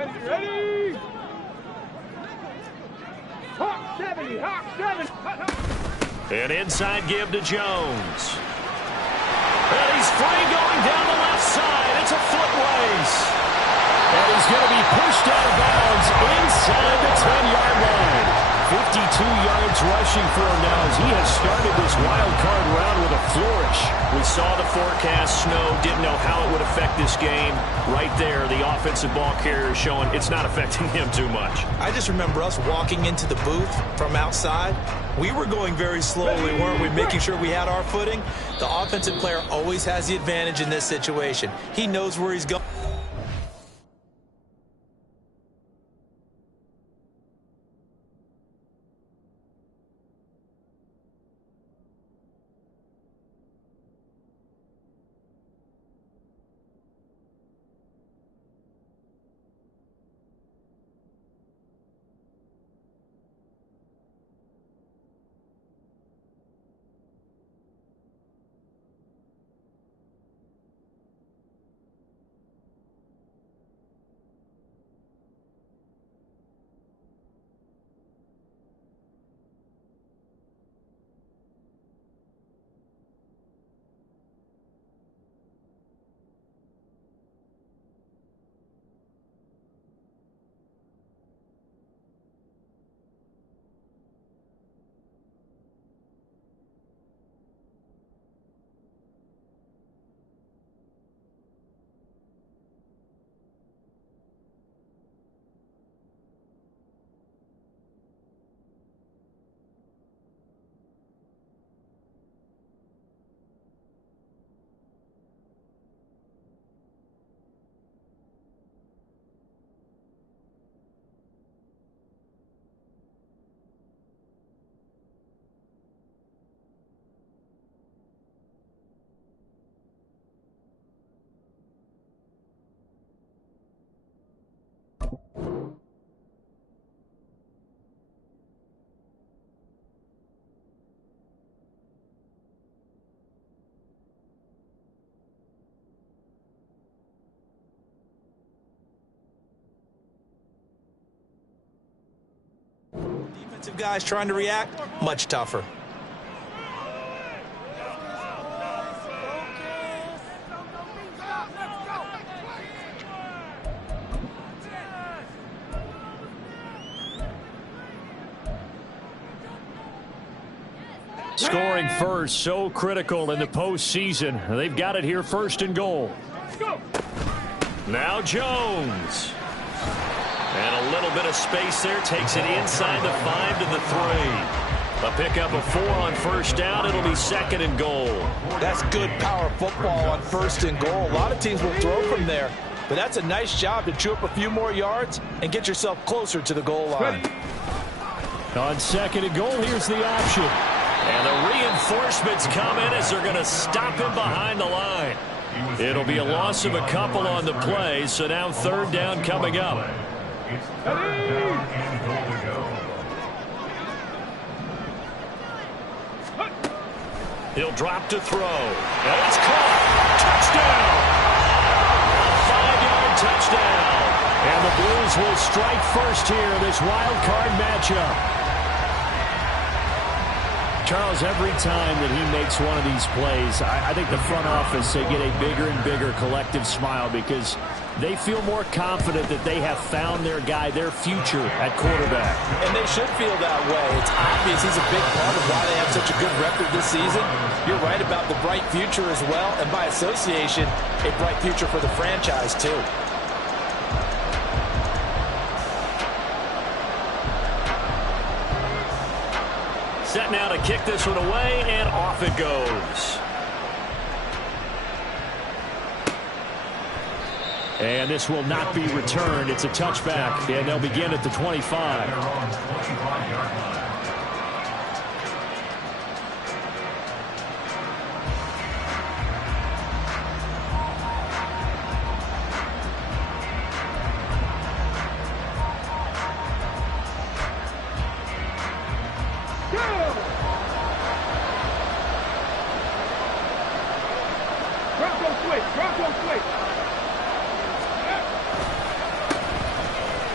Ready? Hawk 70, Hawk 70. An inside give to Jones. And he's free going down the left side. It's a foot race. And he's going to be pushed out of bounds inside the 10-yard line. 52 yards rushing for him now as he has started this wild card round with a flourish. We saw the forecast snow, didn't know how it would affect this game. Right there, the offensive ball carrier is showing it's not affecting him too much. I just remember us walking into the booth from outside. We were going very slowly, weren't we, making sure we had our footing? The offensive player always has the advantage in this situation. He knows where he's going. Defensive guys trying to react, much tougher. Scoring first, so critical in the postseason. They've got it here, first and goal. Now Jones. And a little bit of space there. Takes it inside the 5 to the 3. A pickup of 4 on first down. It'll be second and goal. That's good power football on first and goal. A lot of teams will throw from there. But that's a nice job to chew up a few more yards and get yourself closer to the goal line. On second and goal, here's the option. And the reinforcements come in as they're going to stop him behind the line. It'll be a loss of a couple on the play, so now third down coming up. He'll drop to throw. And it's caught. Touchdown! A 5-yard touchdown. And the Blues will strike first here, this wild card matchup. Charles, every time that he makes one of these plays, I think the front office, they get a bigger and bigger collective smile because they feel more confident that they have found their guy, their future at quarterback. And they should feel that way. It's obvious he's a big part of why they have such a good record this season. You're right about the bright future as well, and by association, a bright future for the franchise too. Set now to kick this one away, and off it goes. And this will not be returned. It's a touchback, and they'll begin at the 25.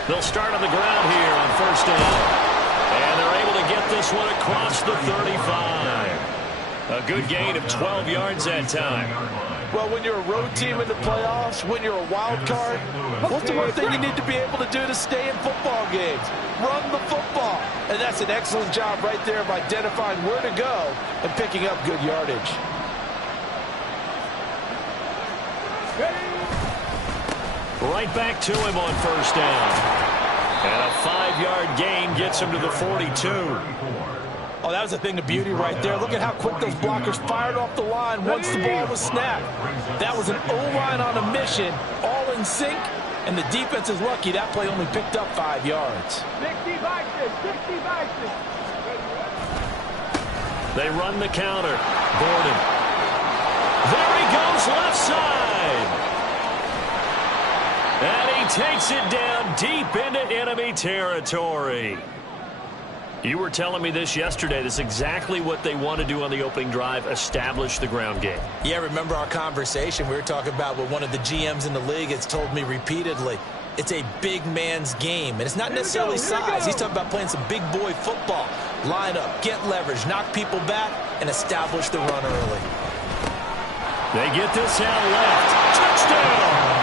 They'll start on the ground here on first down. And they're able to get this one across the 35. A good gain of 12 yards that time. Well, when you're a road team in the playoffs, when you're a wild card, what's the one thing you need to be able to do to stay in football games? Run the football. And that's an excellent job right there of identifying where to go and picking up good yardage. Right back to him on first down. And a 5-yard gain gets him to the 42. Oh, that was a thing of beauty right there. Look at how quick those blockers fired off the line once the ball was snapped. That was an O-line on a mission, all in sync, and the defense is lucky that play only picked up 5 yards. 60 Vikings, 60 Vikings. They run the counter. Gordon. There he goes left side. And he takes it down deep into enemy territory. You were telling me this yesterday. This is exactly what they want to do on the opening drive, establish the ground game. Yeah, remember our conversation? We were talking about what one of the GMs in the league has told me repeatedly. It's a big man's game, and it's not necessarily size. He's talking about playing some big boy football. Line up, get leverage, knock people back, and establish the run early. They get this out left. Touchdown!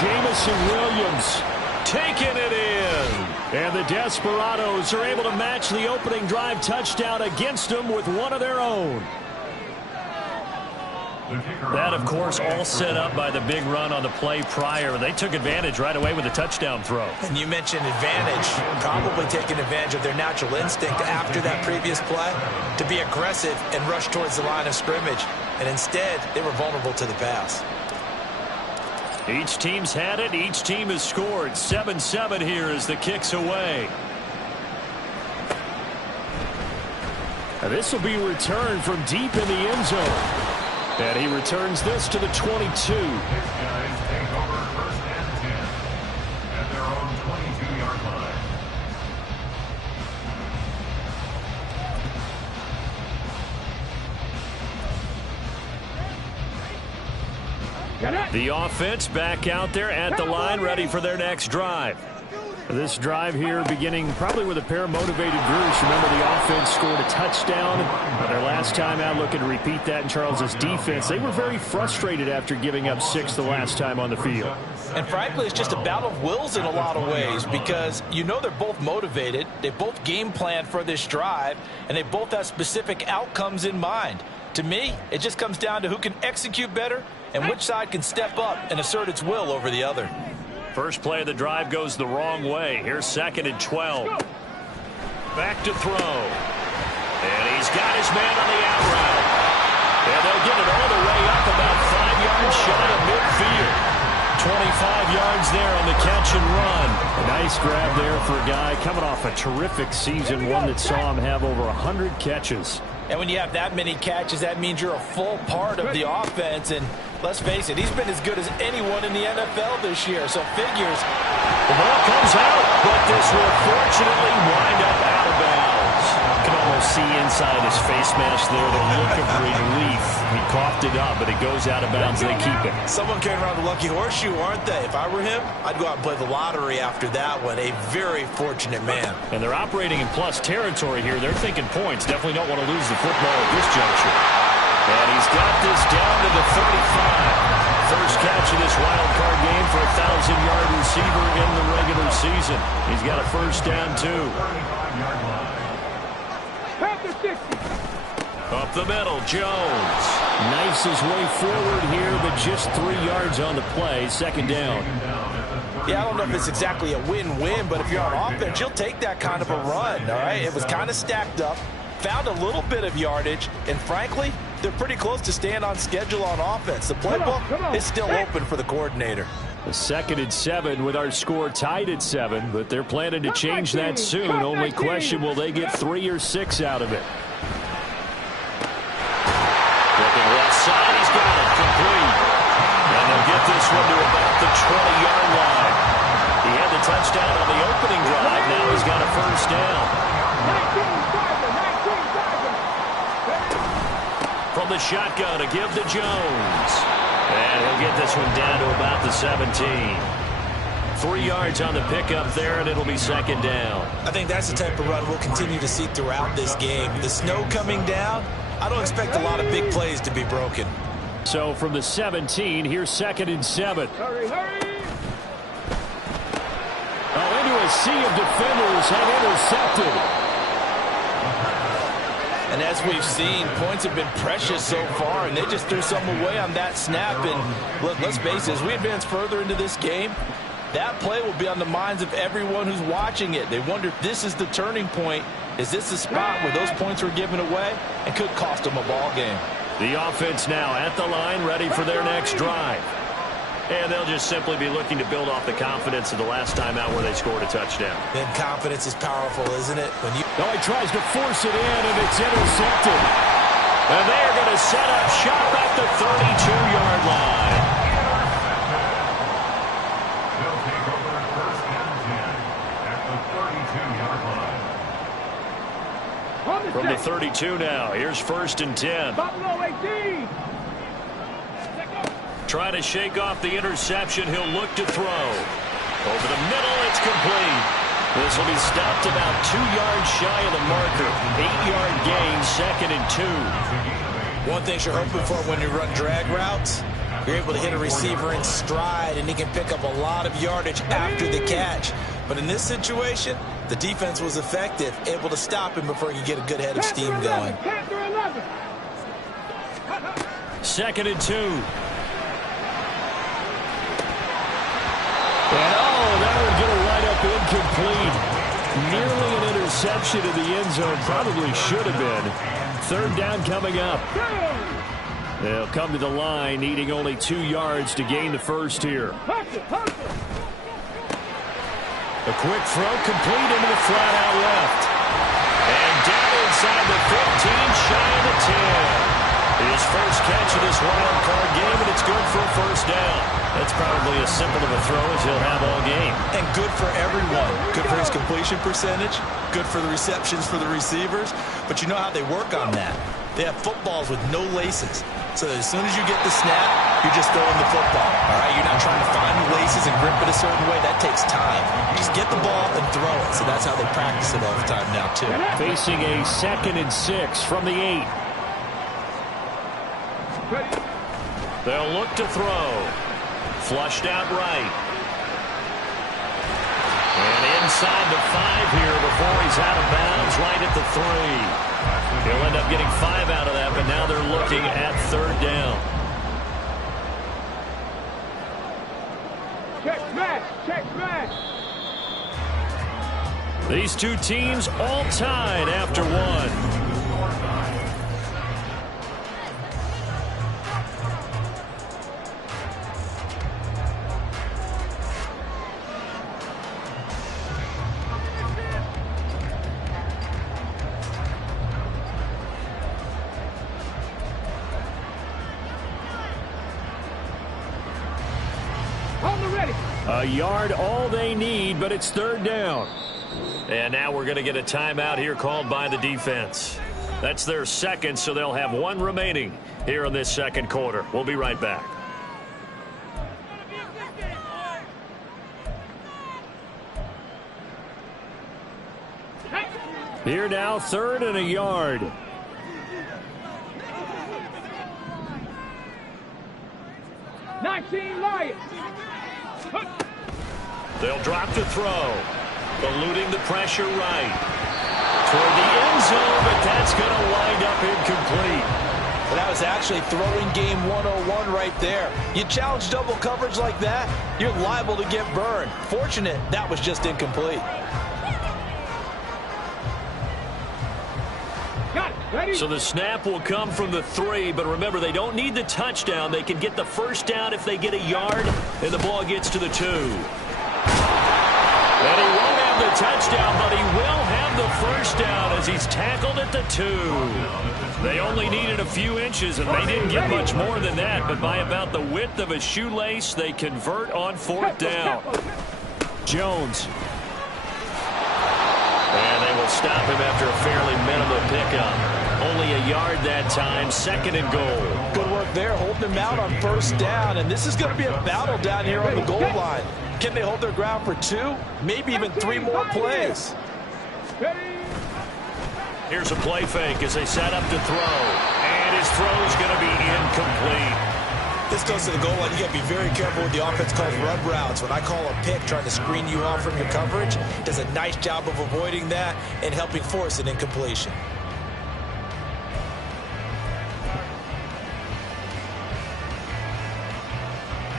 Jamison Williams taking it in. And the Desperados are able to match the opening drive touchdown against them with one of their own. That, of course, all set up by the big run on the play prior. They took advantage right away with the touchdown throw. And you mentioned advantage, probably taking advantage of their natural instinct after that previous play to be aggressive and rush towards the line of scrimmage. And instead, they were vulnerable to the pass. Each team's had it. Each team has scored. 7-7 here as the kick's away. And this will be returned from deep in the end zone. And he returns this to the 22. The offense back out there at the line, ready for their next drive. This drive here beginning probably with a pair of motivated groups. Remember, the offense scored a touchdown their last time out. Looking to repeat that in Charles's defense. They were very frustrated after giving up 6 the last time on the field. And frankly, it's just a battle of wills in a lot of ways because you know they're both motivated. They both game planned for this drive, and they both have specific outcomes in mind. To me, it just comes down to who can execute better and which side can step up and assert its will over the other. First play of the drive goes the wrong way. Here's 2nd and 12. Back to throw. And he's got his man on the out route. And they'll get it all the way up about 5 yards shy of midfield. 25 yards there on the catch and run. A nice grab there for a guy coming off a terrific season, one that saw him have over 100 catches. And when you have that many catches, that means you're a full part of the offense. And let's face it, he's been as good as anyone in the NFL this year. So figures. The ball comes out, but this will fortunately wind up out of bounds. You can almost see inside his face mask there the look of relief. He coughed it up, but it goes out of bounds. They keep it. Someone carrying around the lucky horseshoe, aren't they? If I were him, I'd go out and play the lottery after that one. A very fortunate man. And they're operating in plus territory here. They're thinking points. Definitely don't want to lose the football at this juncture. And he's got this down to the 35. First catch of this wild card game for a 1,000-yard receiver in the regular season. He's got a first down, too. Up the middle, Jones. Knifes his way forward here, but just 3 yards on the play. 2nd down. Yeah, I don't know if it's exactly a win-win, but if you're on offense, you'll take that kind of a run, all right? It was kind of stacked up, found a little bit of yardage, and frankly, they're pretty close to staying on schedule on offense. The playbook is still open for the coordinator. The 2nd and 7 with our score tied at 7, but they're planning to change that soon. Only question, will they get 3 or 6 out of it? Looking left side, he's got it complete. And they'll get this one to about the 20-yard line. He had the touchdown on the opening drive. Now he's got a first down. From the shotgun to give to Jones. And he'll get this one down to about the 17. 3 yards on the pickup there, and it'll be second down. I think that's the type of run we'll continue to see throughout this game. The snow coming down, I don't expect a lot of big plays to be broken. So from the 17, here's 2nd and 7. Hurry, hurry. Oh, into a sea of defenders and intercepted. And as we've seen, points have been precious so far, and they just threw something away on that snap. And let's face it, as we advance further into this game, that play will be on the minds of everyone who's watching it. They wonder if this is the turning point. Is this the spot where those points were given away and could cost them a ball game? The offense now at the line, ready for their next drive. And they'll just simply be looking to build off the confidence of the last time out where they scored a touchdown. Then confidence is powerful, isn't it? When you Oh, he tries to force it in, and it's intercepted. And they're going to set up shop at the 32-yard line. They'll take over 1st and 10 at the 32-yard line. From the 32 now, here's 1st and 10. Buffalo 18. Trying to shake off the interception. He'll look to throw. Over the middle, it's complete. This will be stopped about 2 yards shy of the marker. 8-yard gain, 2nd and 2. One thing you're hoping for when you run drag routes, you're able to hit a receiver in stride, and he can pick up a lot of yardage after the catch. But in this situation, the defense was effective, able to stop him before he could get a good head of steam going. 2nd and 2. And that would get a right up incomplete. Nearly an interception in the end zone. Probably should have been. 3rd down coming up. They'll come to the line, needing only 2 yards to gain the first here. A quick throw complete into the flat out left. And down inside the 15, shy of the 10. His first catch of this wild card game, and it's good for a 1st down. That's probably as simple of a throw as he'll have all game. And good for everyone. Good for his completion percentage. Good for the receptions for the receivers. But you know how they work on that. They have footballs with no laces. So as soon as you get the snap, you're just throwing the football. All right, you're not trying to find the laces and grip it a certain way. That takes time. Just get the ball and throw it. So that's how they practice it all the time now, too. Facing a 2nd and 6 from the 8. They'll look to throw. Flushed out right. And inside the 5 here before he's out of bounds, right at the 3. He'll end up getting 5 out of that, but now they're looking at 3rd down. Check smash. Check smash. These two teams all tied after 1. A yard all they need, but it's 3rd down. And now we're going to get a timeout here called by the defense. That's their 2nd, so they'll have 1 remaining here in this 2nd quarter. We'll be right back. Here now, 3rd and a yard. Lions. They'll drop to throw. Eluding the pressure right. Toward the end zone, but that's going to wind up incomplete. Well, that was actually throwing game 101 right there. You challenge double coverage like that, you're liable to get burned. Fortunate that was just incomplete. So the snap will come from the 3, but remember, they don't need the touchdown. They can get the 1st down if they get a yard, and the ball gets to the 2. And he won't have the touchdown, but he will have the 1st down as he's tackled at the 2. They only needed a few inches, and they didn't get much more than that, but by about the width of a shoelace, they convert on 4th down. Jones. And they will stop him after a fairly minimal pickup. Only a yard that time, 2nd and goal. Good work there, holding him out on 1st down, and this is going to be a battle down here on the goal line. Can they hold their ground for 2, maybe even 3 more plays? Here's a play fake as they set up to throw. And his throw's going to be incomplete. This goes to the goal line. You got to be very careful with the offense calls rub routes. When I call a pick trying to screen you off from your coverage, does a nice job of avoiding that and helping force an incompletion.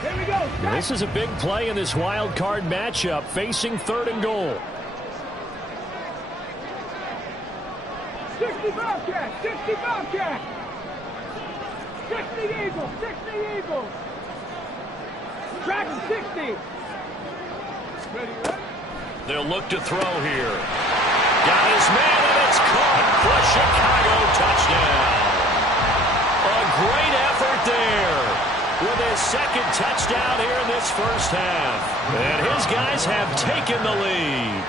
Here we go. This is a big play in this wild card matchup, facing 3rd and goal. 60 Bobcat, 60 Bobcat. 60 Eagles, 60 Eagles. Track 60. Ready, ready? They'll look to throw here. Got his man, and it's caught for Chicago touchdown. A great effort there with his 2nd touchdown here in this first half. And his guys have taken the lead.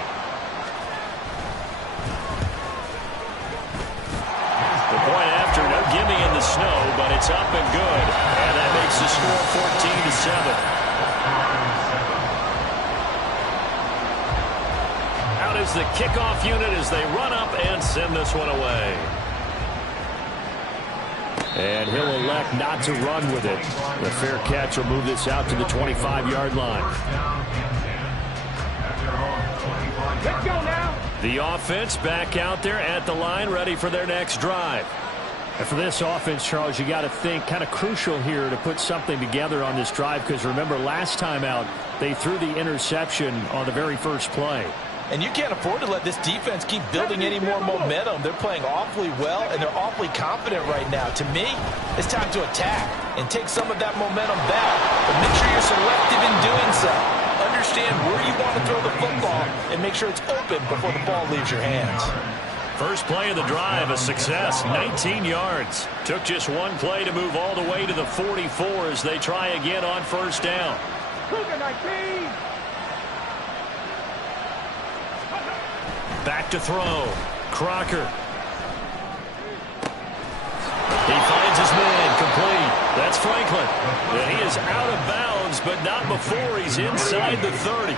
The point after, no gimme in the snow, but it's up and good. And that makes the score 14-7. Out is the kickoff unit as they run up and send this one away. And he'll elect not to run with it. The fair catch will move this out to the 25-yard line. Let's go now. The offense back out there at the line, ready for their next drive. And for this offense, Charles, you got to think kind of crucial here to put something together on this drive, because remember, last time out, they threw the interception on the very first play. And you can't afford to let this defense keep building any more momentum. They're playing awfully well, and they're awfully confident right now. To me, it's time to attack and take some of that momentum back. But make sure you're selective in doing so. Understand where you want to throw the football and make sure it's open before the ball leaves your hands. First play of the drive, a success, 19 yards. Took just one play to move all the way to the 44 as they try again on first down. Cougar 19. Back to throw. Crocker. He finds his man, complete. That's Franklin. And he is out of bounds, but not before he's inside the 30.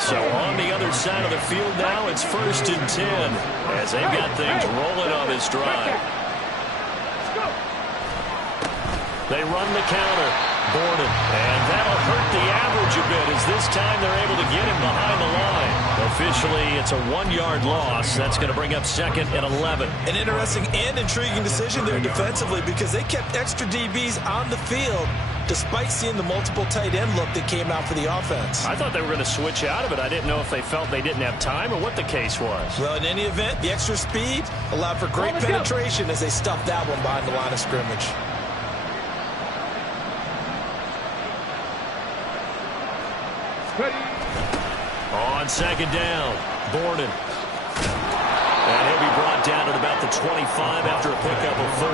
So on the other side of the field now, it's 1st and 10 as they've got things rolling on this drive. They run the counter. Borden. And that'll hurt the average a bit as this time they're able to get him behind the line. Officially, it's a 1-yard loss. That's going to bring up 2nd and 11. An interesting and intriguing decision there defensively, because they kept extra DBs on the field despite seeing the multiple tight end look that came out for the offense. I thought they were going to switch out of it. I didn't know if they felt they didn't have time or what the case was. Well, in any event, the extra speed allowed for great penetration as they stuffed that one behind the line of scrimmage. On 2nd down, Borden. And he'll be brought down at about the 25 after a pickup of 4.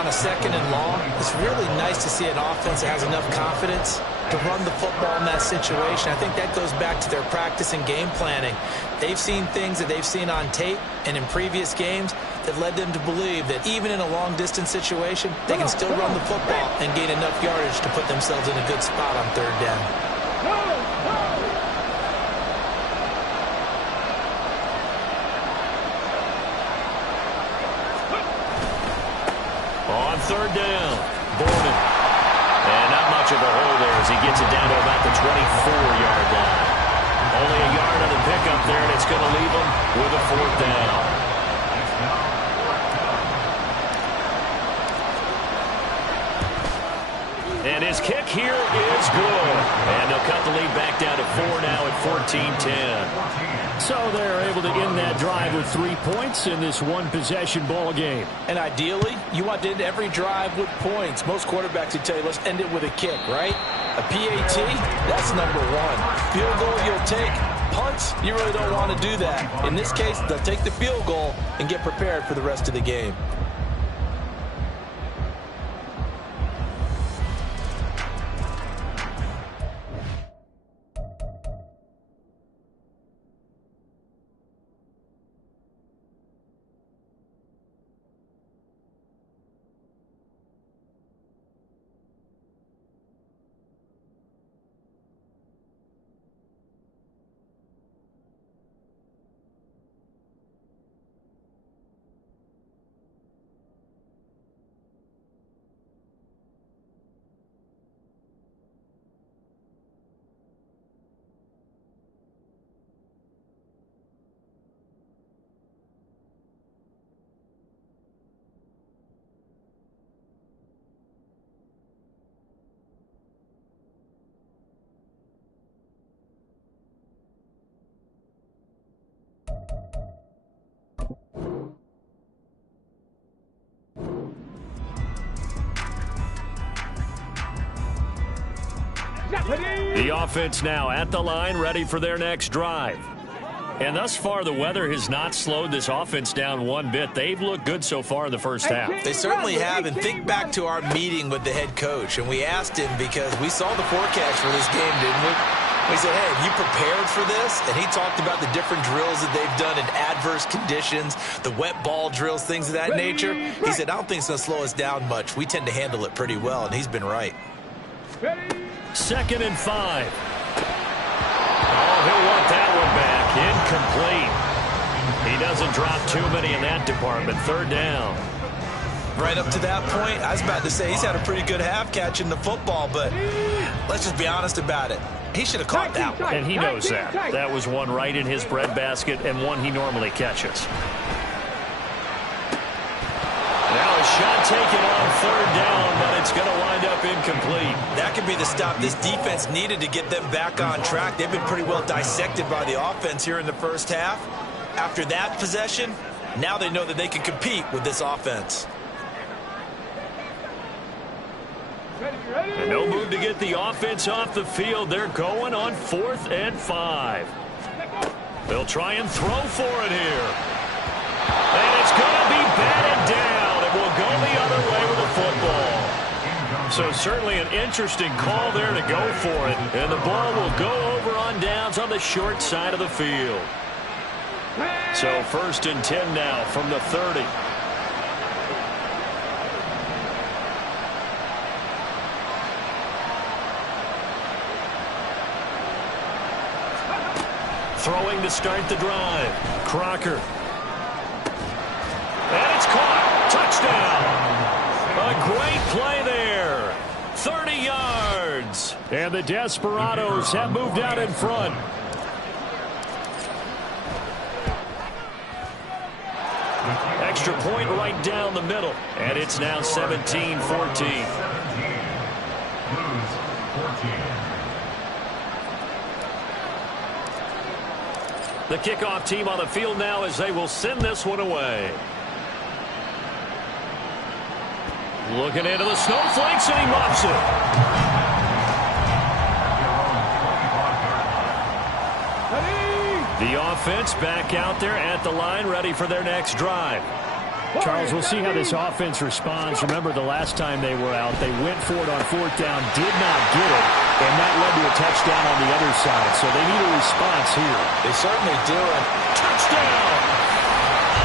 On a 2nd and long, it's really nice to see an offense that has enough confidence to run the football in that situation. I think that goes back to their practice and game planning. They've seen things that they've seen on tape and in previous games that led them to believe that even in a long-distance situation, they can still run the football and gain enough yardage to put themselves in a good spot on 3rd down. On 3rd down, Borden. And not much of a hole there as he gets it down to about the 24-yard line. Only a yard on the pickup there, and it's going to leave him with a 4th down. And his kick here is good. And they'll cut the lead back down to 4 now at 14-10. So they're able to end that drive with 3 points in this one-possession ball game. And ideally, you want to end every drive with points. Most quarterbacks would tell you, let's end it with a kick, right? A PAT, that's number 1. Field goal you'll take. Punts, you really don't want to do that. In this case, they'll take the field goal and get prepared for the rest of the game. The offense now at the line, ready for their next drive. And thus far, the weather has not slowed this offense down one bit. They've looked good so far in the first half. They certainly have. And think back to our meeting with the head coach. And we asked him, because we saw the forecast for this game, didn't we? We said, hey, have you prepared for this? And he talked about the different drills that they've done in adverse conditions, the wet ball drills, things of that nature. He said, I don't think it's going to slow us down much. We tend to handle it pretty well, and he's been right. 2nd and 5. Oh, he'll want that one back. Incomplete. He doesn't drop too many in that department. 3rd down. Right up to that point, I was about to say he's had a pretty good half catching the football, but let's just be honest about it. He should have caught that one. And he knows that. That was one right in his breadbasket and one he normally catches. Now a shot taken on 3rd down, but it's going to wind up incomplete. That could be the stop this defense needed to get them back on track. They've been pretty well dissected by the offense here in the first half. After that possession, now they know that they can compete with this offense. And no move to get the offense off the field. They're going on 4th and 5. They'll try and throw for it here. And it's going to be batted down. It will go the other way with the football. So certainly an interesting call there to go for it. And the ball will go over on downs on the short side of the field. So 1st and 10 now from the 30. Throwing to start the drive. Crocker. And it's caught. Touchdown. A great play there. 30 yards. And the Desperados have moved out in front. Extra point right down the middle. And it's now 17-14. 14. The kickoff team on the field now as they will send this one away. Looking into the snowflakes, and he muffs it. The offense back out there at the line, ready for their next drive. Charles, we'll see how this offense responds. Remember, the last time they were out, they went for it on 4th down, did not get it, and that led to a touchdown on the other side. So they need a response here. They certainly do. Touchdown!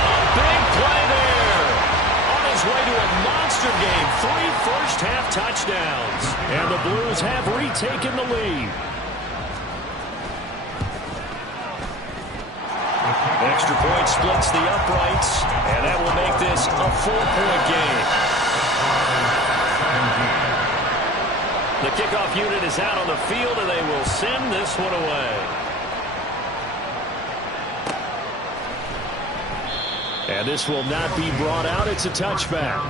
A big play there. On his way to a monster game. 3 first-half touchdowns. And the Blues have retaken the lead. Extra point splits the uprights, and that will make this a 4-point game. The kickoff unit is out on the field, and they will send this one away. And this will not be brought out. It's a touchback.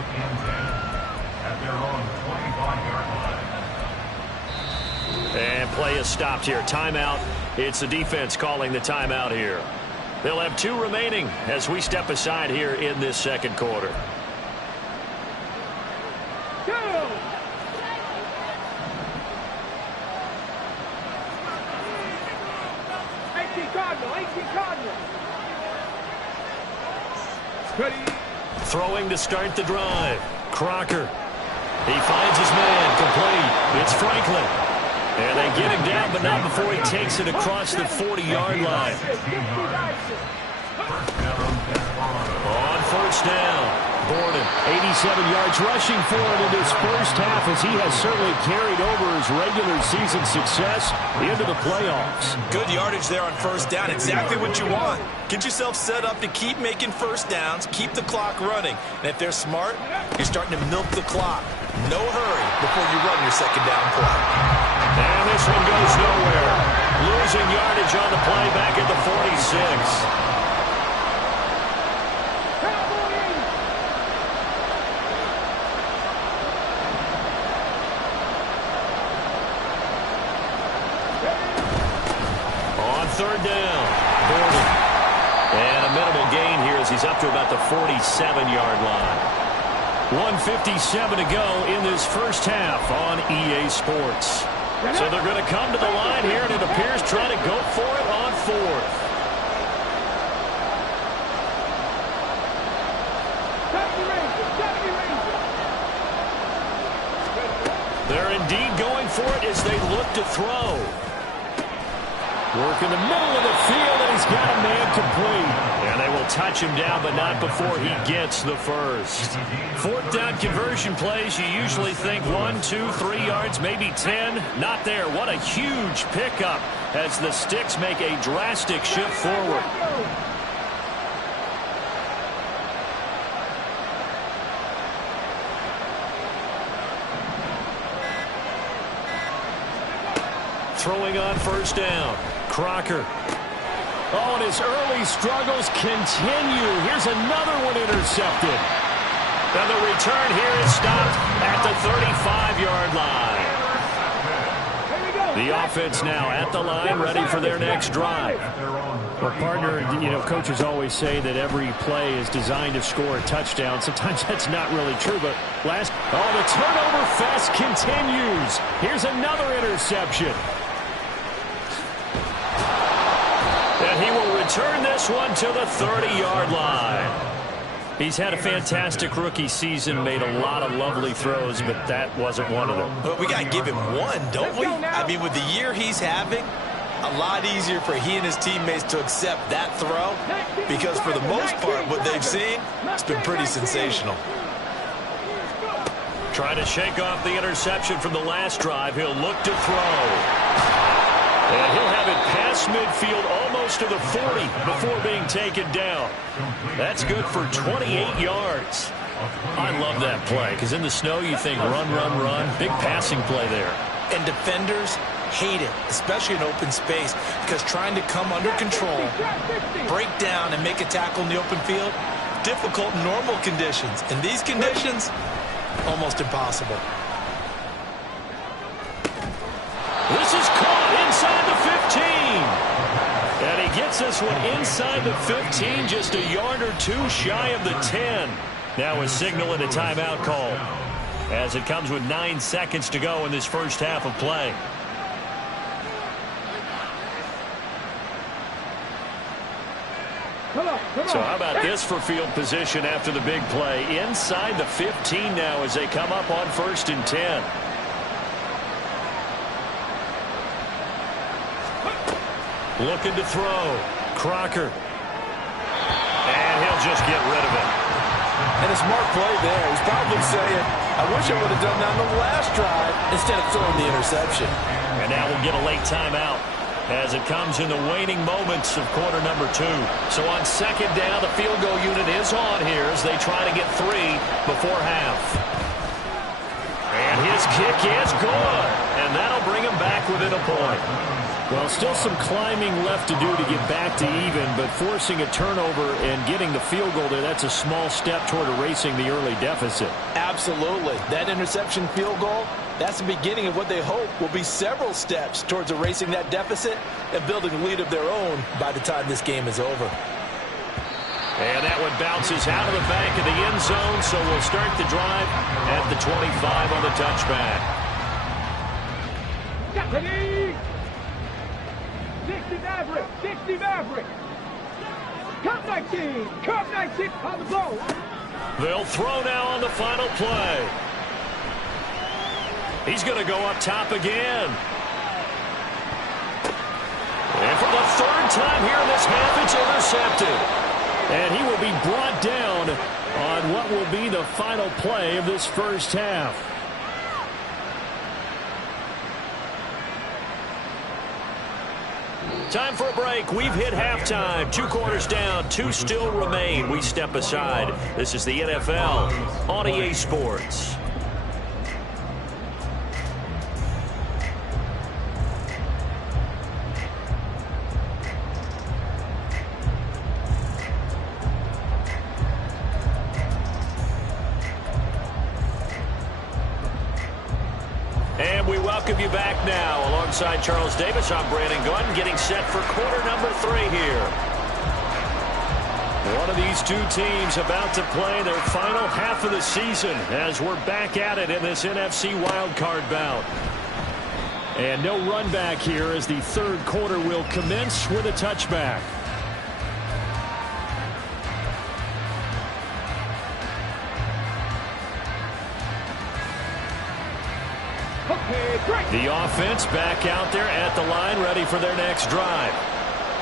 At their own 25-yard line. And play is stopped here. Timeout. It's the defense calling the timeout here. They'll have 2 remaining as we step aside here in this second quarter. Go! Throwing to start the drive. Crocker. He finds his man. Complete. It's Franklin. And they get him down, but not before he takes it across the 40-yard line. On 1st down. Borden, 87 yards rushing for it in this first half, as he has certainly carried over his regular season success into the playoffs. Good yardage there on 1st down. Exactly what you want. Get yourself set up to keep making 1st downs, keep the clock running. And if they're smart, you're starting to milk the clock. No hurry before you run your 2nd down play. And this one goes nowhere. Losing yardage on the play back at the 46. On 3rd down, Borden. And a minimal gain here as he's up to about the 47-yard line. 1:57 to go in this first half on EA Sports. So they're going to come to the line here, and it appears trying to go for it on fourth. They're indeed going for it as they look to throw. Work in the middle of the field, and he's got a man complete. And they will touch him down, but not before he gets the first. Fourth down conversion plays, you usually think 1, 2, 3 yards, maybe 10. Not there. What a huge pickup as the Sticks make a drastic shift forward. Throwing on first down. Crocker. Oh, and his early struggles continue. Here's another one intercepted. And the return here is stopped at the 35-yard line. The offense now at the line, ready for their next drive. Well, partner, you know, coaches always say that every play is designed to score a touchdown. Sometimes that's not really true, but the turnover fest continues. Here's another interception. And he will return this one to the 30-yard line. He's had a fantastic rookie season, made a lot of lovely throws, but that wasn't one of them. But we got to give him one, don't we? I mean, with the year he's having, a lot easier for he and his teammates to accept that throw, because for the most part, what they've seen, it's been pretty sensational. Trying to shake off the interception from the last drive. He'll look to throw. And he'll have it past midfield almost to the 40 before being taken down. That's good for 28 yards. I love that play because in the snow you think run, run, run. Big passing play there. And defenders hate it, especially in open space, because trying to come under control, break down, and make a tackle in the open field, difficult in normal conditions. In these conditions, almost impossible. This is caught inside the 15. And he gets this one inside the 15, just a yard or two shy of the 10. Now a signal and a timeout call as it comes with 9 seconds to go in this first half of play. So how about this for field position after the big play? Inside the 15 now as they come up on 1st and 10. Looking to throw. Crocker. And he'll just get rid of it. And a smart play there. He's probably saying, I wish I would have done that on the last drive instead of throwing the interception. And now we'll get a late timeout as it comes in the waning moments of quarter number 2. So on 2nd down, the field goal unit is on here as they try to get 3 before half. And his kick is good. And that'll bring him back within a point. Well, still some climbing left to do to get back to even, but forcing a turnover and getting the field goal there, that's a small step toward erasing the early deficit. Absolutely. That interception field goal, that's the beginning of what they hope will be several steps towards erasing that deficit and building a lead of their own by the time this game is over. And that one bounces out of the back of the end zone, so we'll start the drive at the 25 on the touchback. 60 Maverick. Cup 19. Cup 19 on the ball. They'll throw now on the final play. He's going to go up top again. And for the 3rd time here in this half, it's intercepted. And he will be brought down on what will be the final play of this first half. Time for a break. We've hit halftime. 2 quarters down. 2 still remain. We step aside. This is the NFL on EA Sports. And we welcome you back now. Alongside Charles Davis, I'm Brandon Gunn, getting set for quarter number 3 here. One of these 2 teams about to play their final half of the season as we're back at it in this NFC wildcard bout. And no run back here as the third quarter will commence with a touchback. The offense back out there at the line, ready for their next drive.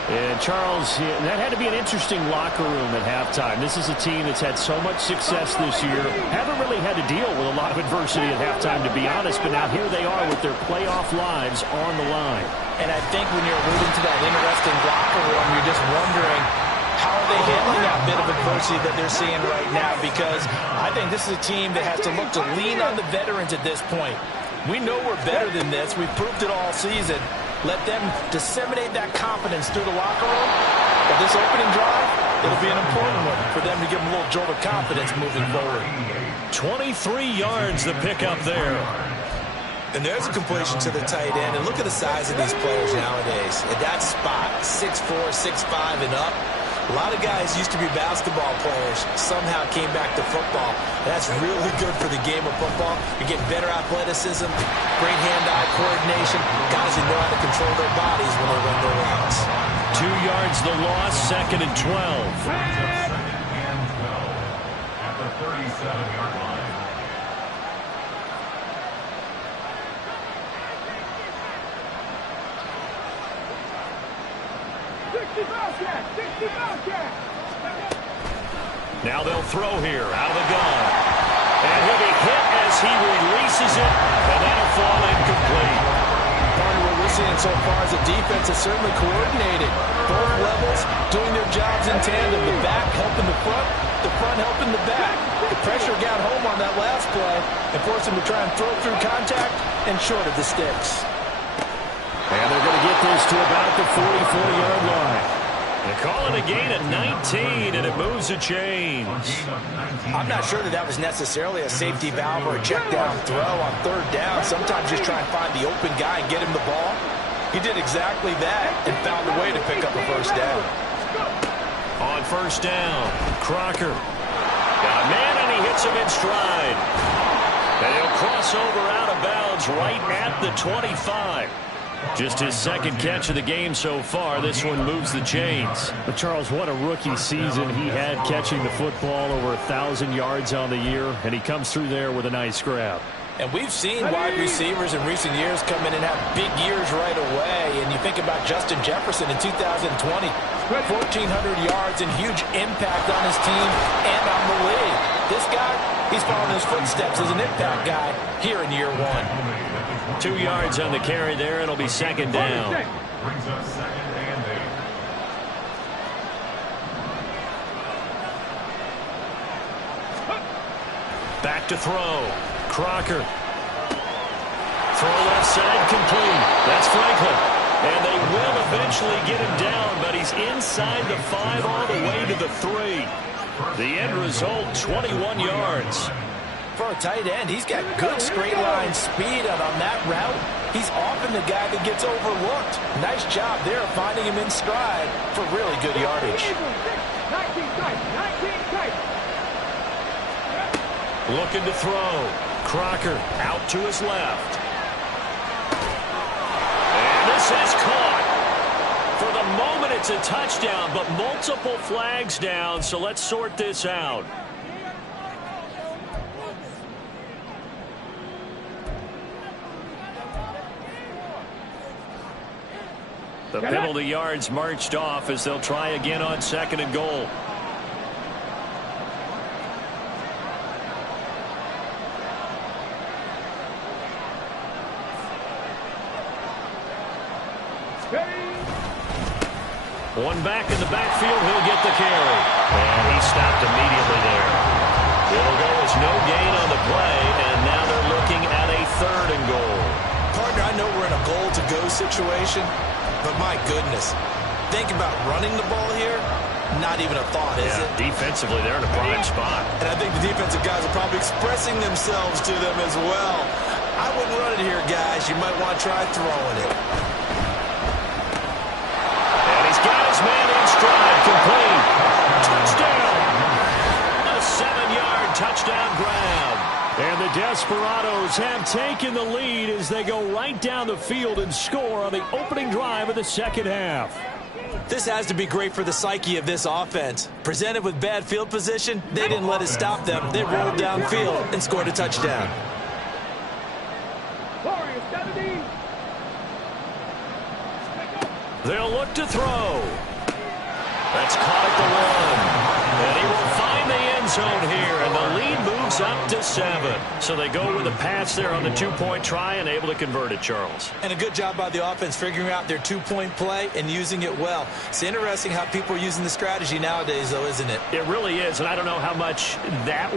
And Charles, that had to be an interesting locker room at halftime. This is a team that's had so much success this year. Haven't really had to deal with a lot of adversity at halftime, to be honest. But now here they are with their playoff lives on the line. And I think when you're alluding to that interesting locker room, you're just wondering, how are they handling that bit of adversity that they're seeing right now? Because I think this is a team that has to look to lean on the veterans at this point. We know we're better than this. We've proved it all season. Let them disseminate that confidence through the locker room. But this opening drive, it'll be an important one for them to give them a little jolt of confidence moving forward. 23 yards the pickup there. And there's a completion to the tight end. And look at the size of these players nowadays. At that spot, 6'4", 6'5", and up. A lot of guys used to be basketball players, somehow came back to football. That's really good for the game of football. You're getting better athleticism, great hand-eye coordination, guys who know how to control their bodies when they run their routes. 2 yards the loss, 2nd and 12. Second and 12 at the 37-yard line. Now they'll throw here out of the gun. And he'll be hit as he releases it, and that'll fall incomplete. Partner, what we're seeing so far is the defense is certainly coordinated. Both levels doing their jobs in tandem. The back helping the front helping the back. The pressure got home on that last play and forced him to try and throw through contact and short of the sticks. And they're going to get this to about the 44-yard line. They're calling a gain at 19, and it moves the chains. I'm not sure that was necessarily a safety valve or a check down throw on third down. Sometimes just try and find the open guy and get him the ball. He did exactly that and found a way to pick up a first down. On first down, Crocker. Got a man, and he hits him in stride. And he'll cross over out of bounds right at the 25. Just his second catch of the game so far. This one moves the chains. But Charles, what a rookie season he had catching the football, over 1,000 yards on the year, and he comes through there with a nice grab. And we've seen wide receivers in recent years come in and have big years right away. And you think about Justin Jefferson in 2020, 1,400 yards and huge impact on his team and on the league. This guy, he's following his footsteps as an impact guy here in year one. 2 yards on the carry there. It'll be second down. Brings up 2nd and 8. Back to throw. Crocker. Throw left side complete. That's Franklin. And they will eventually get him down, but he's inside the 5 all the way to the 3. The end result, 21 yards. For a tight end, he's got good straight line speed, and on that route, he's often the guy that gets overlooked. Nice job there of finding him in stride for really good yardage. 19 tight. Looking to throw. Crocker out to his left. And this is caught. For the moment, it's a touchdown, but multiple flags down, so let's sort this out. The penalty yards marched off as they'll try again on 2nd and goal. One back in the backfield, he'll get the carry. And he stopped immediately there. It'll go as no gain on the play, and now they're looking at a 3rd and goal. Partner, I know we're in a goal-to-go situation, but my goodness, think about running the ball here. Not even a thought, is it? Defensively, they're in a prime spot. And I think the defensive guys are probably expressing themselves to them as well. I wouldn't run it here, guys. You might want to try throwing it. And he's got his man in stride, complete. Touchdown. A 7-yard touchdown grab. And the Desperados have taken the lead as they go right down the field and score on the opening drive of the second half. This has to be great for the psyche of this offense. Presented with bad field position, they didn't let it stop them. They rolled downfield and scored a touchdown. Warriors 70. They'll look to throw. That's caught at the 1. And he will find the end zone here, and the lead moves up to 7. So they go with a pass there on the 2-point try and able to convert it, Charles. And a good job by the offense figuring out their 2-point play and using it well. It's interesting how people are using the strategy nowadays, though, isn't it? It really is, and I don't know how much that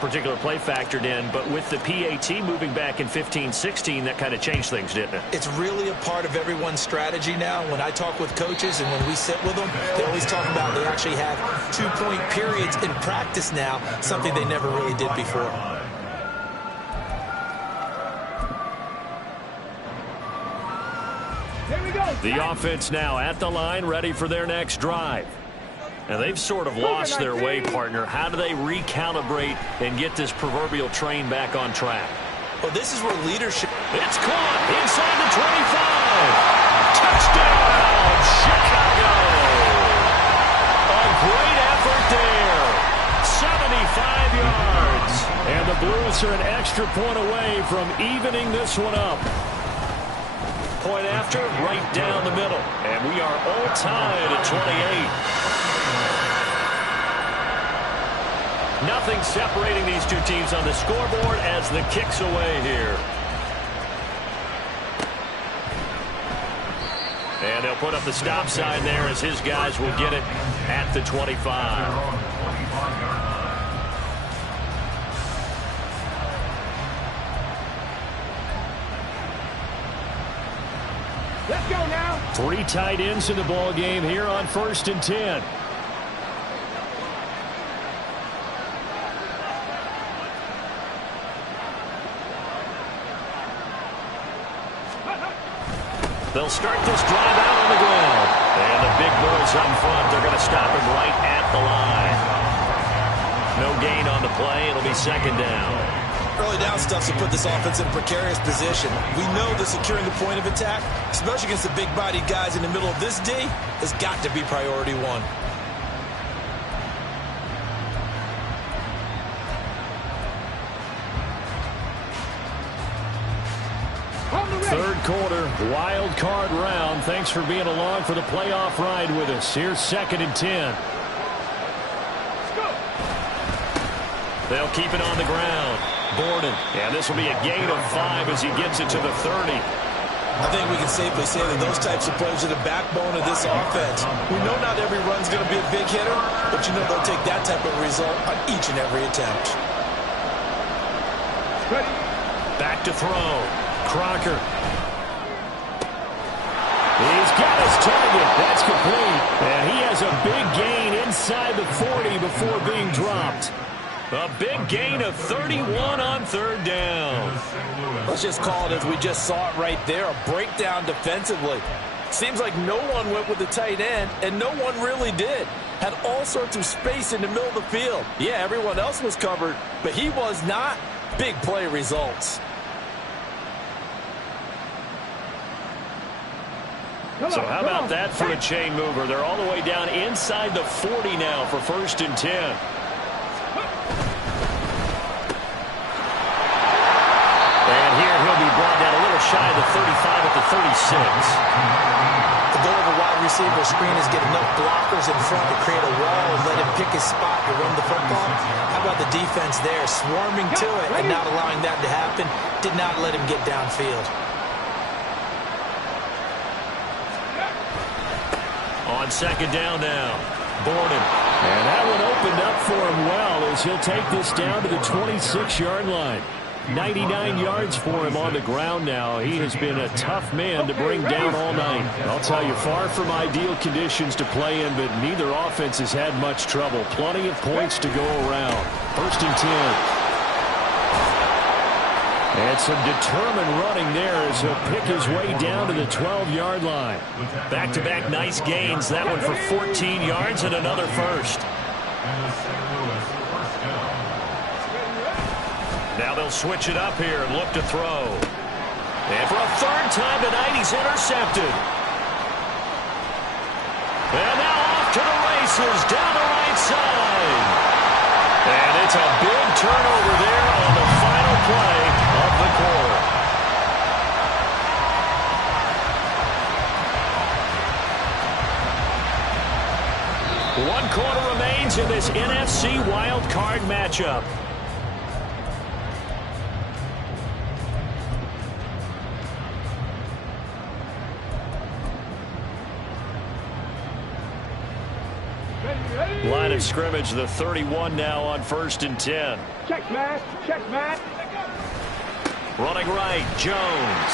particular play factored in, but with the PAT moving back in 15-16, that kind of changed things, didn't it? It's really a part of everyone's strategy now. When I talk with coaches and when we sit with them, they always talk about they actually have 2-point periods in practice now, something they never really did before. Here we go. The offense now at the line, ready for their next drive. And they've sort of lost their way, partner. How do they recalibrate and get this proverbial train back on track? Well, this is where leadership... It's caught inside the 25. Touchdown, Chicago. A great effort there. 75 yards. And the Blues are an extra point away from evening this one up. Point after, right down the middle. And we are all tied at 28. Nothing separating these two teams on the scoreboard as the kick's away here. And they'll put up the stop sign there as his guys will get it at the 25. Let's go now. 3 tight ends in the ball game here on 1st and 10. They'll start this drive out on the ground. And the big boys up front, they're going to stop him right at the line. No gain on the play. It'll be 2nd down. Early down stuff to put this offense in a precarious position. We know that securing the point of attack, especially against the big-bodied guys in the middle of this D, has got to be priority 1. Third quarter, wild card round. Thanks for being along for the playoff ride with us. Here's 2nd and 10. They'll keep it on the ground. Borden, and this will be a gain of 5 as he gets it to the 30. I think we can safely say that those types of plays are the backbone of this offense. We know not every run's going to be a big hitter, but you know they'll take that type of result on each and every attempt. Ready. Back to throw. Crocker. He's got his target. That's complete. And he has a big gain inside the 40 before being dropped. A big gain of 31 on 3rd down. Let's just call it as we just saw it right there, a breakdown defensively. Seems like no one went with the tight end, and no one really did. Had all sorts of space in the middle of the field. Yeah, everyone else was covered, but he was not. Big play results. So how about that for a chain mover? They're all the way down inside the 40 now for 1st and 10. And here he'll be brought down a little shy of the 35 at the 36. The goal of a wide receiver screen is get enough blockers in front to create a wall and let him pick his spot to run the football. How about the defense there, swarming to it and not allowing that to happen? Did not let him get downfield. On 2nd down now, Borden. And that one opened up for him well as he'll take this down to the 26-yard line. 99 yards for him on the ground now. He has been a tough man to bring down all night. I'll tell you, far from ideal conditions to play in, but neither offense has had much trouble. Plenty of points to go around. 1st and 10. And some determined running there as he'll pick his way down to the 12-yard line. Back-to-back nice gains. That one for 14 yards and another first. Now they'll switch it up here and look to throw. And for a third time tonight, he's intercepted. And now off to the races down the right side. And it's a big turnover there on the final play of the quarter. One quarter remains in this NFC wild card matchup. Line of scrimmage, the 31 now on 1st and 10. Check, Matt. Check, Matt. Running right, Jones.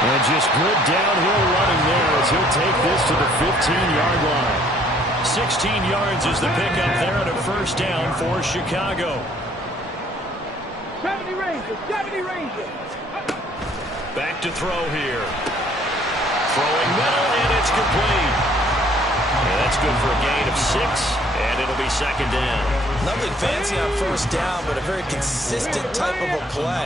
And just good downhill running there as he'll take this to the 15-yard line. 16 yards is the pickup there at a first down for Chicago. 70 Rangers, 70 Rangers. Back to throw here. Throwing middle, and it's complete. And that's good for a gain of 6, and it'll be second down. Nothing fancy on first down, but a very consistent type of a play.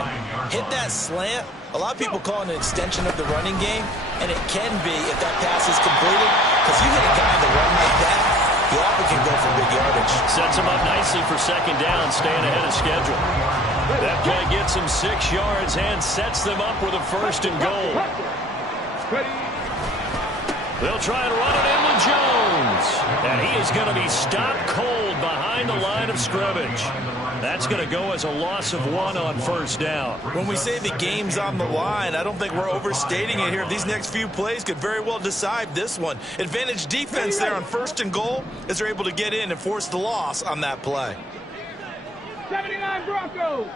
Hit that slant. A lot of people call it an extension of the running game, and it can be if that pass is completed, because you hit a guy that run like that, he often can go for big yardage. Sets him up nicely for second down, staying ahead of schedule. That play gets him 6 yards and sets them up with a first and goal. They'll try and run it in with Jones. And he is going to be stopped cold behind the line of scrimmage. That's going to go as a loss of 1 on first down. When we say the game's on the line, I don't think we're overstating it here. These next few plays could very well decide this one. Advantage defense there on first and goal as they're able to get in and force the loss on that play. 79 Broncos.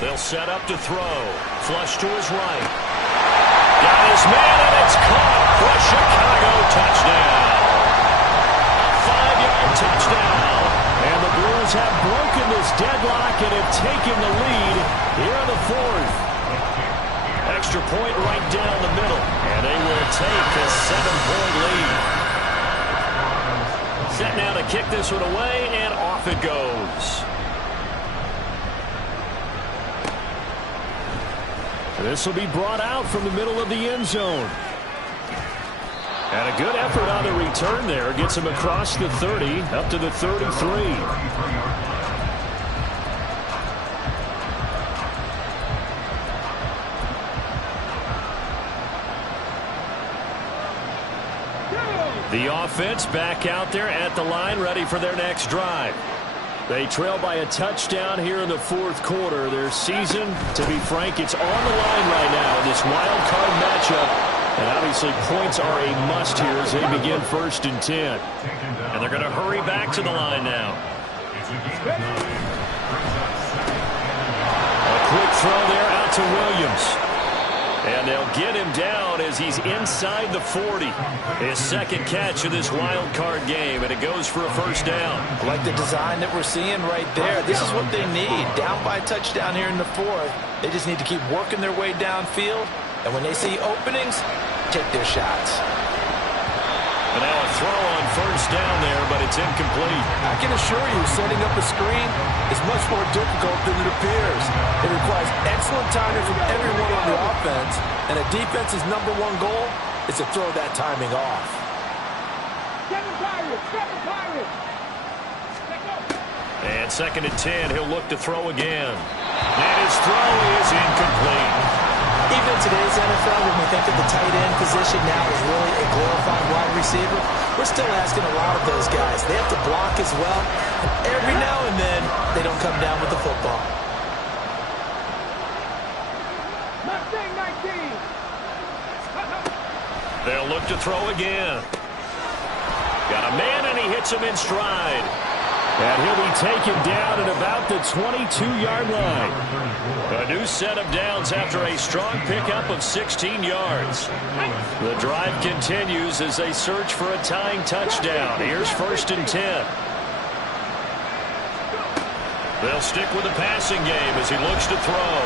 They'll set up to throw. Flush to his right. Got his man, and it's caught for a Chicago touchdown. A 5-yard touchdown. And the Blues have broken this deadlock and have taken the lead here in the 4th. Extra point right down the middle. And they will take a 7-point lead. Set now to kick this one away, and off it goes. This will be brought out from the middle of the end zone. And a good effort on the return there. Gets him across the 30, up to the 33. The offense back out there at the line, ready for their next drive. They trail by a touchdown here in the 4th quarter. Their season, to be frank, it's on the line right now in this wild card matchup. And obviously points are a must here as they begin 1st and 10. And they're going to hurry back to the line now. A quick throw there out to Williams. And they'll get him down as he's inside the 40. His second catch of this wild card game, and it goes for a first down. I like the design that we're seeing right there. This is what they need. Down by a touchdown here in the 4th. They just need to keep working their way downfield. And when they see openings, take their shots. And now a throw on first down there, but it's incomplete. I can assure you, setting up a screen is much more difficult than it appears. It requires excellent timing from everyone on the offense, and a defense's #1 goal is to throw that timing off. And 2nd and 10, he'll look to throw again. And his throw is incomplete. Even in today's NFL, when we think of the tight end position now as really a glorified wide receiver, we're still asking a lot of those guys. They have to block as well. And every now and then, they don't come down with the football. They'll look to throw again. Got a man, and he hits him in stride. And he'll be taken down at about the 22-yard line. A new set of downs after a strong pickup of 16 yards. The drive continues as they search for a tying touchdown. Here's 1st and 10. They'll stick with the passing game as he looks to throw.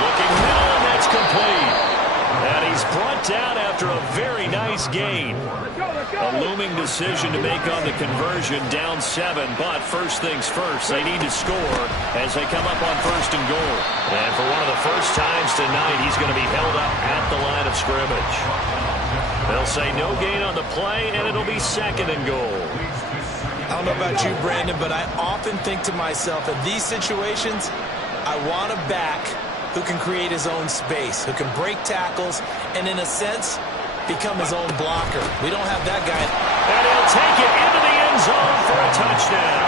Looking middle, and that's complete. And he's brought down after a very nice gain. A looming decision to make on the conversion, down 7. But first things first, they need to score as they come up on 1st and goal. And for one of the first times tonight, he's going to be held up at the line of scrimmage. They'll say no gain on the play, and it'll be 2nd and goal. I don't know about you, Brandon, but I often think to myself, in these situations, I want a back who can create his own space, who can break tackles, and in a sense, become his own blocker. We don't have that guy. And he'll take it into the end zone for a touchdown.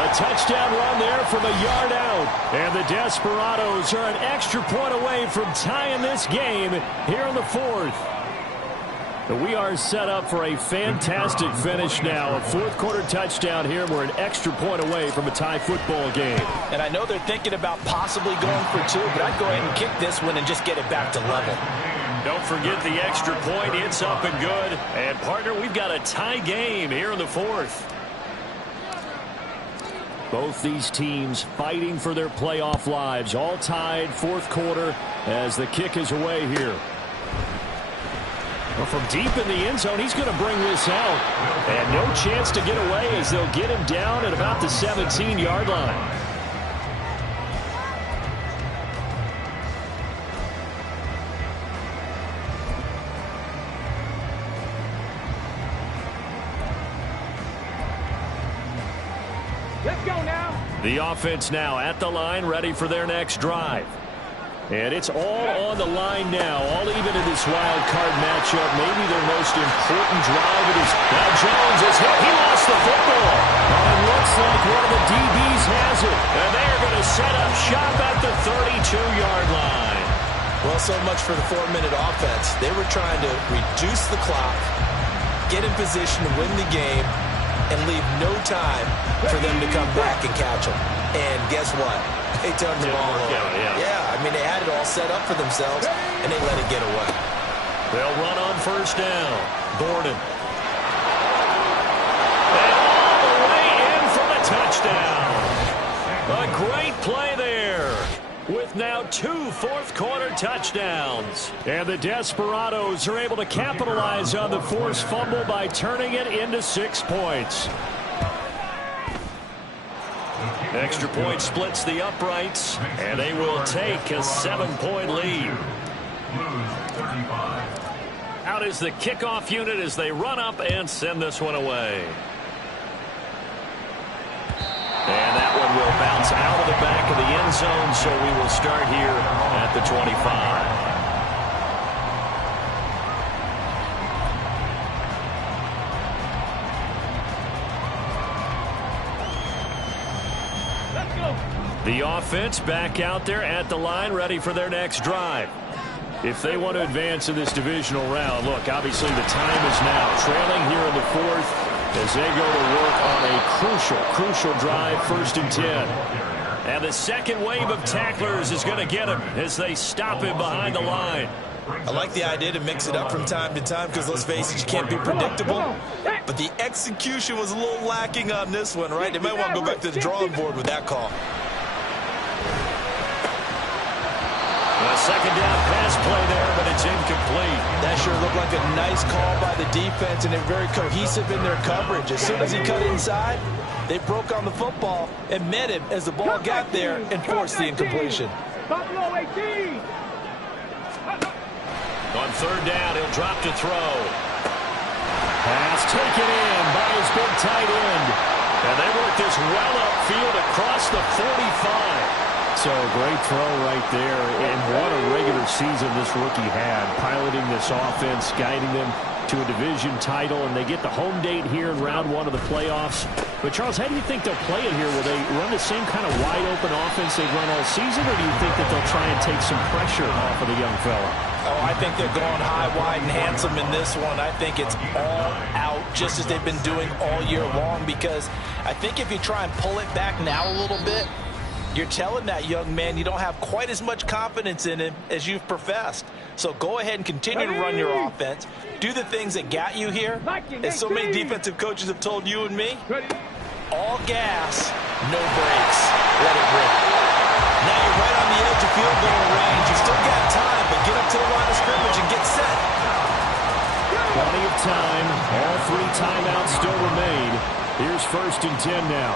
A touchdown run there from a yard out. And the Desperados are an extra point away from tying this game here in the 4th. We are set up for a fantastic finish now. A 4th quarter touchdown here. We're an extra point away from a tie football game. And I know they're thinking about possibly going for 2, but I'd go ahead and kick this one and just get it back to level. Don't forget the extra point. It's up and good. And, partner, we've got a tie game here in the 4th. Both these teams fighting for their playoff lives. All tied, 4th quarter as the kick is away here. Well, from deep in the end zone, he's going to bring this out. And no chance to get away as they'll get him down at about the 17-yard line. Let's go now. The offense now at the line, ready for their next drive. And it's all on the line now, all even in this wild card matchup. Maybe their most important drive. It is now Jones is hit. He lost the football. And it looks like one of the DBs has it. And they are going to set up shop at the 32-yard line. Well, so much for the 4-minute offense. They were trying to reduce the clock, get in position to win the game, and leave no time for them to come back and catch them. And guess what? They turned the ball over. Yeah, I mean, they had it all set up for themselves, and they let it get away. They'll run on 1st down. Gordon. And all the way in for the touchdown. A great play there, with now 2 4th-quarter touchdowns. And the Desperados are able to capitalize on the forced fumble by turning it into 6 points. Extra point splits the uprights, and they will take a 7-point lead. Out is the kickoff unit as they run up and send this one away. And that one will bounce out of the back of the end zone, so we will start here at the 25. The offense back out there at the line, ready for their next drive. If they want to advance in this divisional round, look, obviously the time is now. Trailing here in the 4th as they go to work on a crucial drive, 1st and 10. And the second wave of tacklers is going to get him as they stop him behind the line. I like the idea to mix it up from time to time because, let's face it, you can't be predictable. But the execution was a little lacking on this one, right? They might want to go back to the drawing board with that call. A 2nd down pass play there, but it's incomplete. That sure looked like a nice call by the defense, and they're very cohesive in their coverage. As soon as he cut inside, they broke on the football and met him as the ball got there and forced the incompletion. Buffalo 18. On 3rd down, he'll drop to throw. Pass taken in by his big tight end. And they work this well upfield across the 45. So great throw right there, and what a regular season this rookie had, piloting this offense, guiding them to a division title, and they get the home date here in round 1 of the playoffs. But, Charles, how do you think they'll play it here? Will they run the same kind of wide-open offense they've run all season, or do you think that they'll try and take some pressure off of the young fella? Oh, I think they're going high, wide, and handsome in this one. I think it's all out, just as they've been doing all year long, because I think if you try and pull it back now a little bit, you're telling that young man you don't have quite as much confidence in him as you've professed. So go ahead and continue to run your offense. Do the things that got you here. As so many defensive coaches have told you and me, all gas, no brakes. Let it rip. Now you're right on the edge of field goal range. You still got time, but get up to the line of scrimmage and get set. Plenty of time. All 3 timeouts still remain. Here's 1st and 10 now.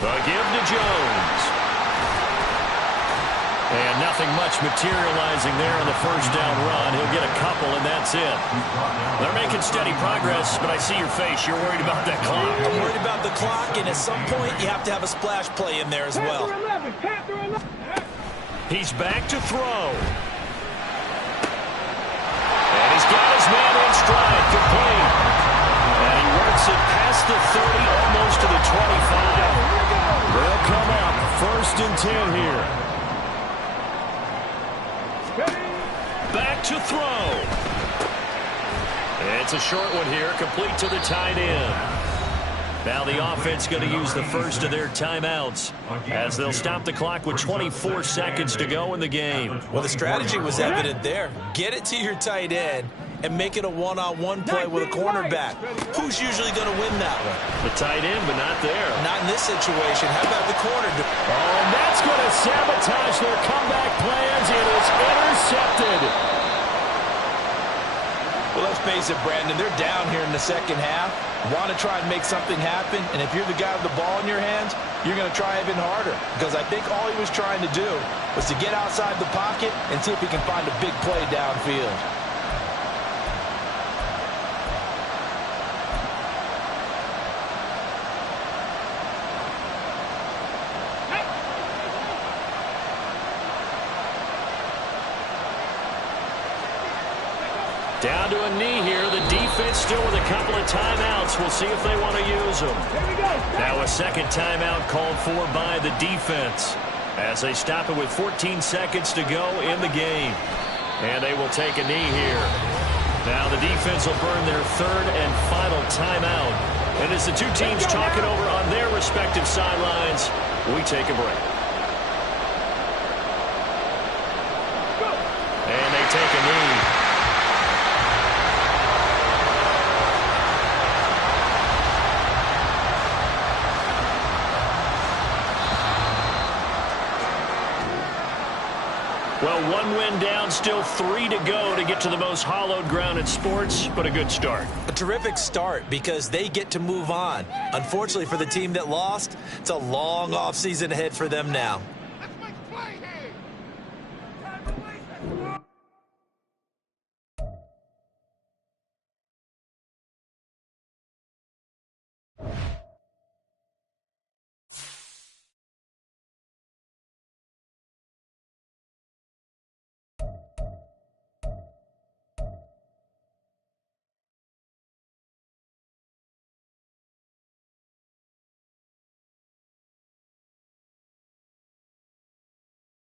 The give to Jones. And nothing much materializing there on the 1st down run. He'll get a couple, and that's it. They're making steady progress, but I see your face. You're worried about that clock. I'm worried about the clock, and at some point, you have to have a splash play in there as well. He's back to throw. And he's got his man in stride, complete. And he works it past the 30, almost to the 25. They'll come up 1st and 10 here. Back to throw. It's a short one here, complete to the tight end. Now the offense going to use the first of their timeouts as they'll stop the clock with 24 seconds to go in the game. Well, the strategy was evident there. Get it to your tight end and make it a one-on-one play with a cornerback. Who's usually going to win that one? The tight end, but not there. Not in this situation. How about the corner? Oh, and that's going to sabotage their comeback plans. It is intercepted. Well, let's face it, Brandon, they're down here in the 2nd half. Want to try and make something happen, and if you're the guy with the ball in your hands, you're going to try even harder, because I think all he was trying to do was to get outside the pocket and see if he can find a big play downfield. Down to a knee here. The defense still with a couple of timeouts. We'll see if they want to use them. Now a 2nd timeout called for by the defense as they stop it with 14 seconds to go in the game. And they will take a knee here. Now the defense will burn their 3rd and final timeout. And as the 2 teams talk it over on their respective sidelines, we take a break. And they take a knee. Well, 1 win down, still 3 to go to get to the most hallowed ground in sports, but a good start. A terrific start because they get to move on. Unfortunately for the team that lost, it's a long offseason ahead for them now.